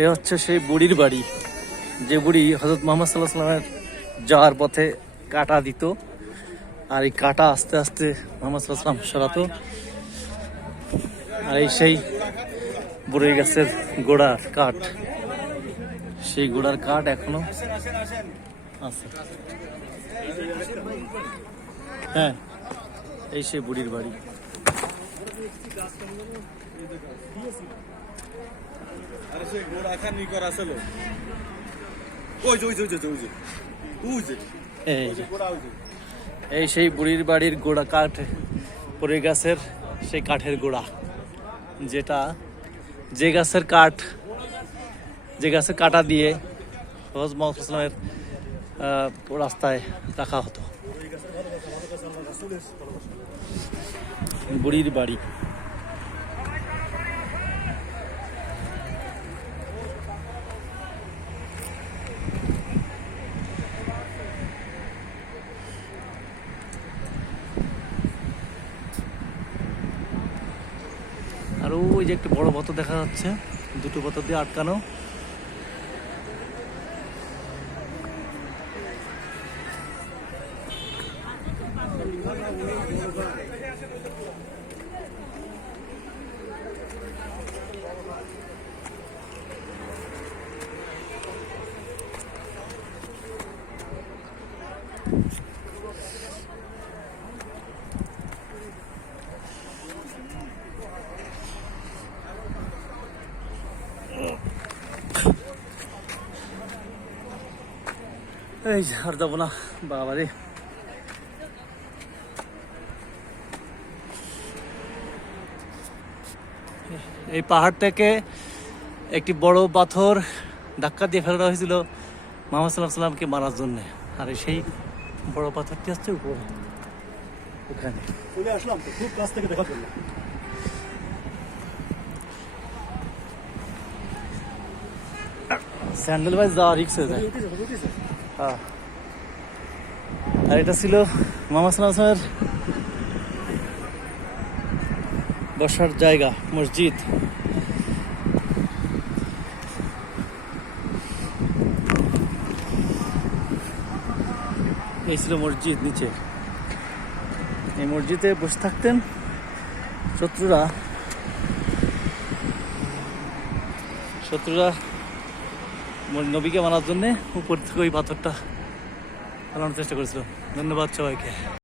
এই হচ্ছে সেই বুড়ির বাড়ি, যে বুড়ি হযরত মুহাম্মদ সাল্লাল্লাহু আলাইহি ওয়াসাল্লামের যাওয়ার পথে কাটা দিত, আর এই কাটা আস্তে আস্তে মুহাম্মদ সাল্লাল্লাহু আলাইহি ওয়াসাল্লাম সরাতো। আর এই সেই বুড়ি গাছের গোড়ার কাঠ, সেই গোড়ার কাঠ এখনো আছে। হ্যাঁ, এই সেই বুড়ির বাড়ি। এই সেই বুড়ির বাড়ির গোড়া কাঠ, বুড়ি গাছের সেই কাঠের গোড়া, যেটা যে গাছের কাঠ, যে গাছের কাটা দিয়ে হযরত মুহাম্মদ সাল্লাল্লাহু আলাইহি ওয়াসাল্লামের রাস্তায় রাখা হতো। বুড়ির বাড়ি। আর ওই যে একটা বড় পাথর দেখা যাচ্ছে, দুটো পাথর দিয়ে আটকানো। এই আর যাবো না বাবারে। এই পাহাড় থেকে একটি বড় পাথর ধাক্কা দিয়ে ফেলা হয়েছিল মুহাম্মদ সাল্লাল্লাহু আলাইহি ওয়াসাল্লামকে মারার জন্য। আর সেই বড় পাথরটি আসছে উপরে, ওখানে চলে আসলাম তো, খুব কাছ থেকে দেখা পেলাম। স্যান্ডেল বাইজ যাওয়া রিক্স হয়ে যায়। হ্যাঁ, আর এটা ছিল মুহাম্মদ সাল্লাল্লাহু আলাইহি ওয়াসাল্লামের বসার জায়গা, মসজিদ। এই ছিল মসজিদ নিচে। এই মসজিদে বসে থাকতেন শত্রুরা নবীকে মারার জন্য উপর থেকে ওই পাথরটা ফেলানোর চেষ্টা করেছিল। ধন্যবাদ সবাইকে।